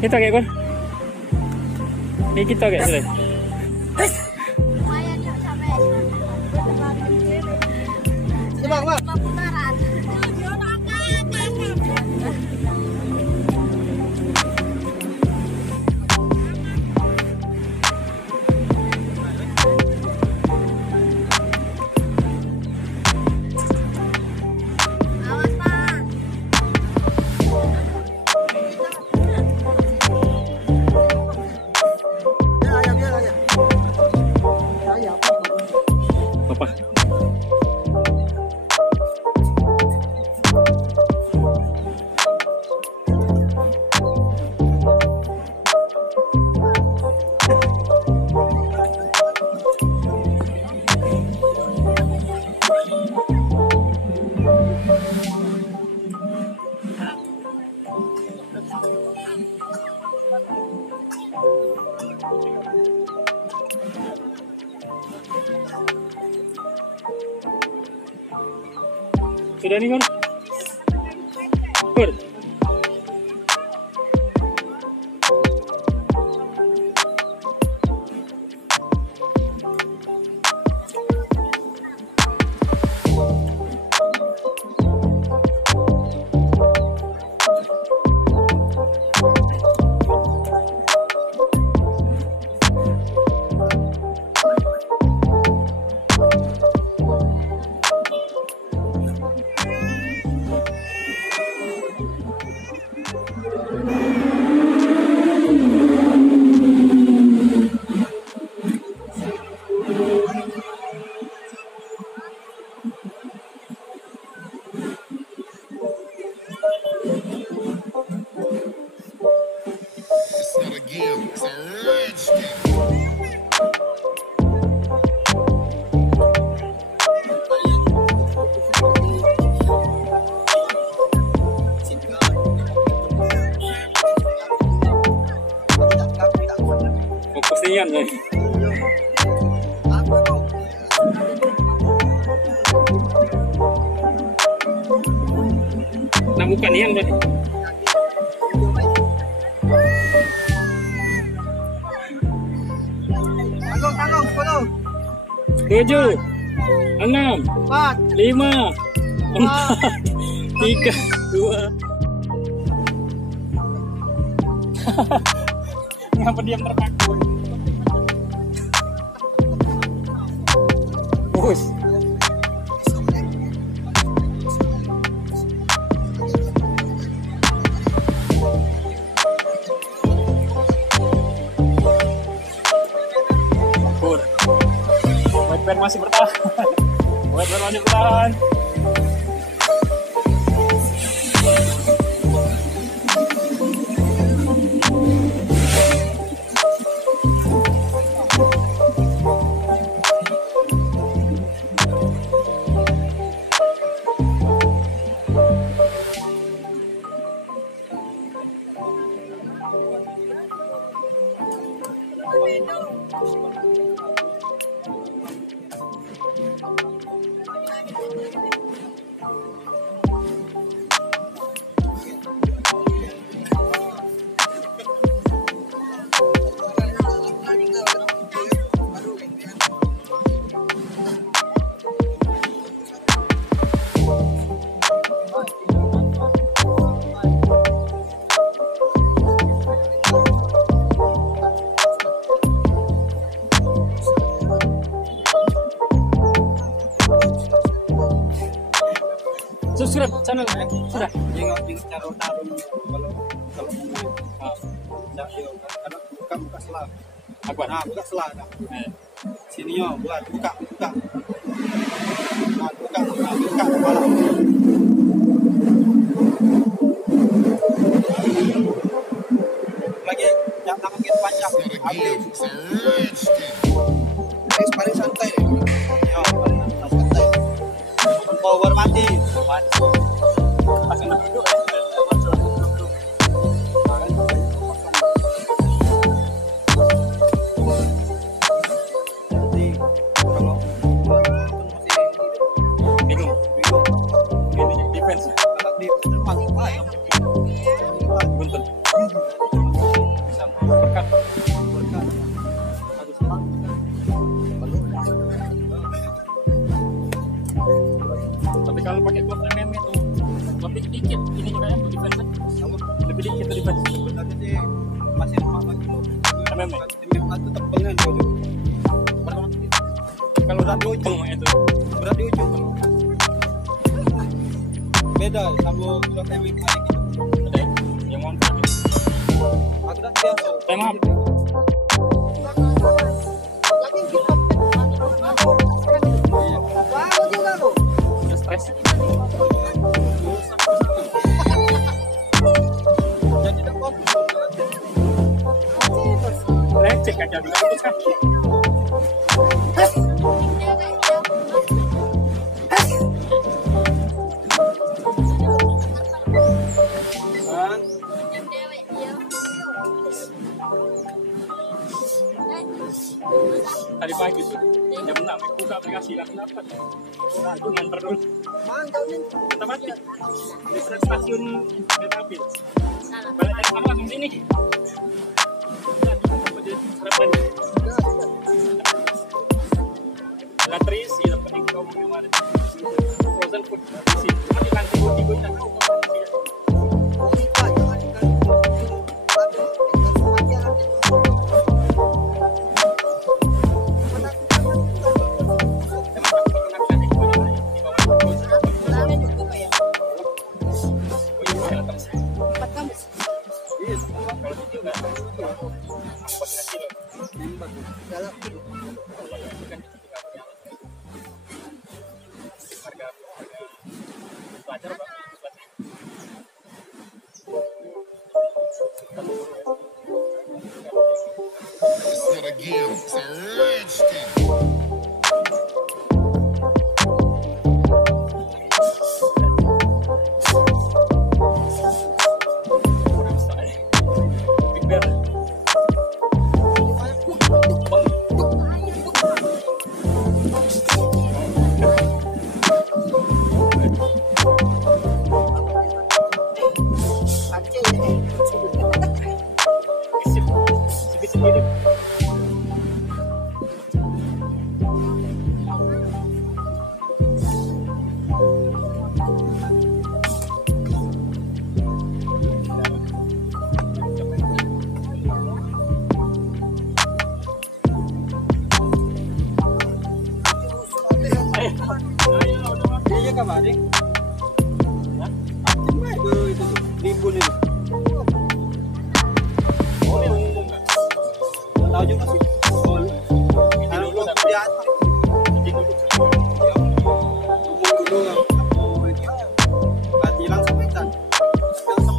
Kita kayak Gon. Ini kita kayak sudah. Bang, Bang. Sudah nih Gon. Pur. Nian ya. Apa kau? Nah bukan Nian berarti. Tanggung, 10. 7, 6, 4. 5, 4, 3, 2. Ngapa diam terpaku? Bus. Bur. White Bear masih bertahan. White Bear masih bertahan. Subscribe channel sudah. Jangan cara taruh kalau karena buka selah. Apa? Nah, buka selah. Nah. Sini yo, buat buka. Nah, buka kepala. Lagi jangan makin panjang. Paling santai. Yo, paling santai. Power mati. Pasang duduk. Jadi kalau masih Bingung. Ini defense. kalau di depan baik. Buntut. Bisa berkat. Habis selang. Tapi kalau pakai glove MM itu lebih dikit ini juga yang defense. Lebih dikit defense. Sebenarnya sih masih lama gitu. MM. Tim itu tebelnya di ujung. Kalau udah di ujung itu. Berat di ujung kalau. Beda sama udah timing kayak gitu. Ada yang mau pakai. Aku udah biasa. Time up. Udah stres. Jadi tak fokus. Lecek aja dulu putus kaki. Tadi pagi tuh jam 6 aku buka aplikasi lah kenapa? Nah, itu nganter dulu. Kita mati di stasiun kereta api. Balik telepon langsung sini. Sarapan. Nggak terisi, yang penting kau mau kemarin. Frozen food terisi. Cuma di lantai gue tak tahu kau Again, Richard. Big Bear. Sip gini. Iya kemarin. Itu limbun itu. Boleh umum nggak? Tahu juga sih. Oh, Ini dulu tapi dia ini dulu. umum dulu kan. Langsung ikan. Langsung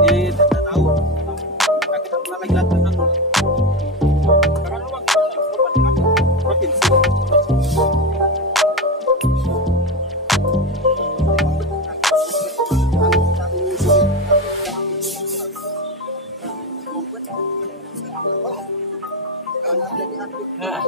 tidak tahu. Kita pernah lagi latihan dulu. Karena lu waktu itu Provinsi. Nah,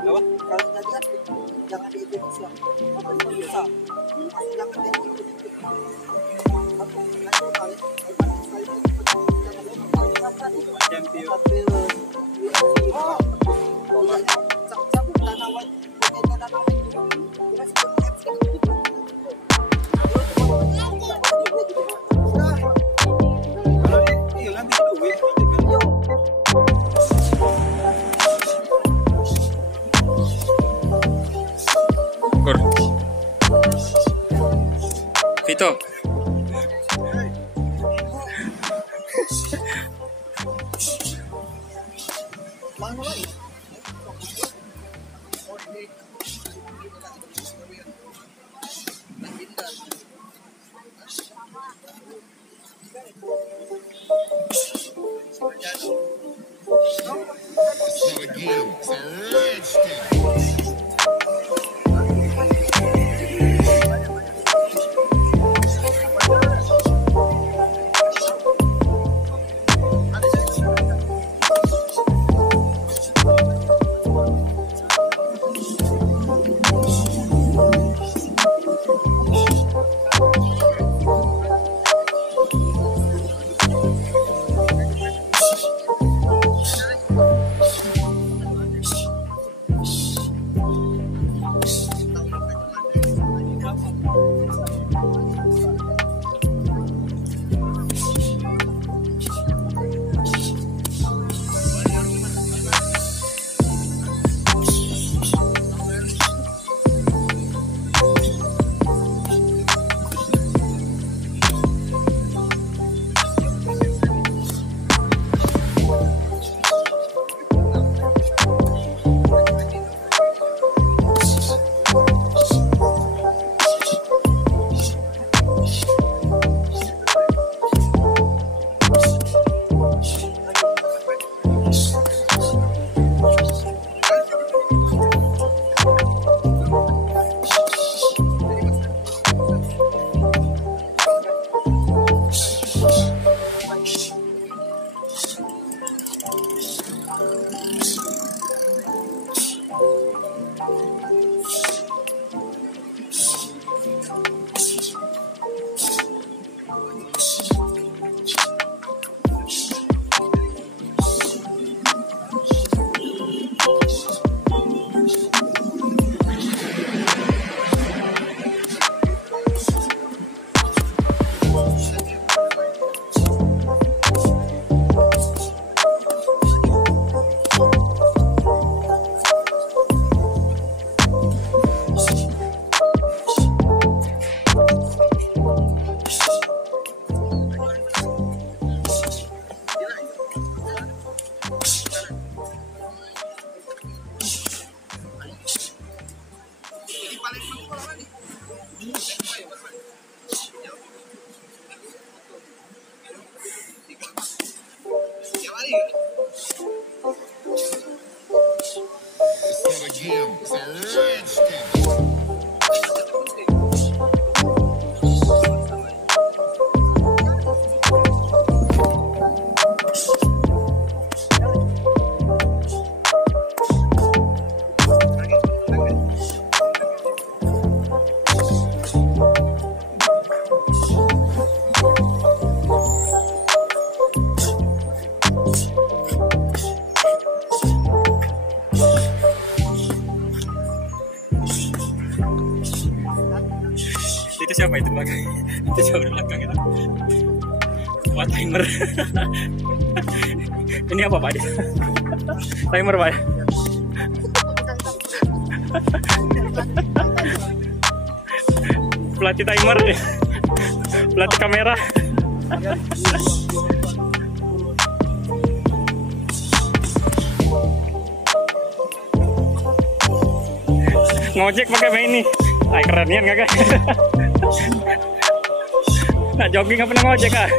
Apa? Kalau jadi atlet, jangan di Indonesia. Kalau di Indonesia, jangan di Indonesia. Kalau iya kan bisa duit. Kur. Vito. So again, it's a rich thing. siapa itu belakang? Itu siapa di belakang itu? Wah, timer. Ini apa Pak? Timer Pak. Pelatih timer nih. Pelatih kamera. Ngojek pakai ini. Ay, keren kan kakak? Nah, jogging nggak pernah ngojek kak?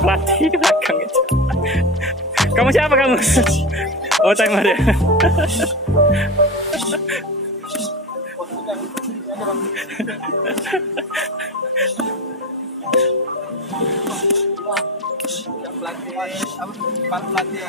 Pelatih di belakang itu. Kamu siapa kamu? Oh, timer ya. Pelatih, pelatih,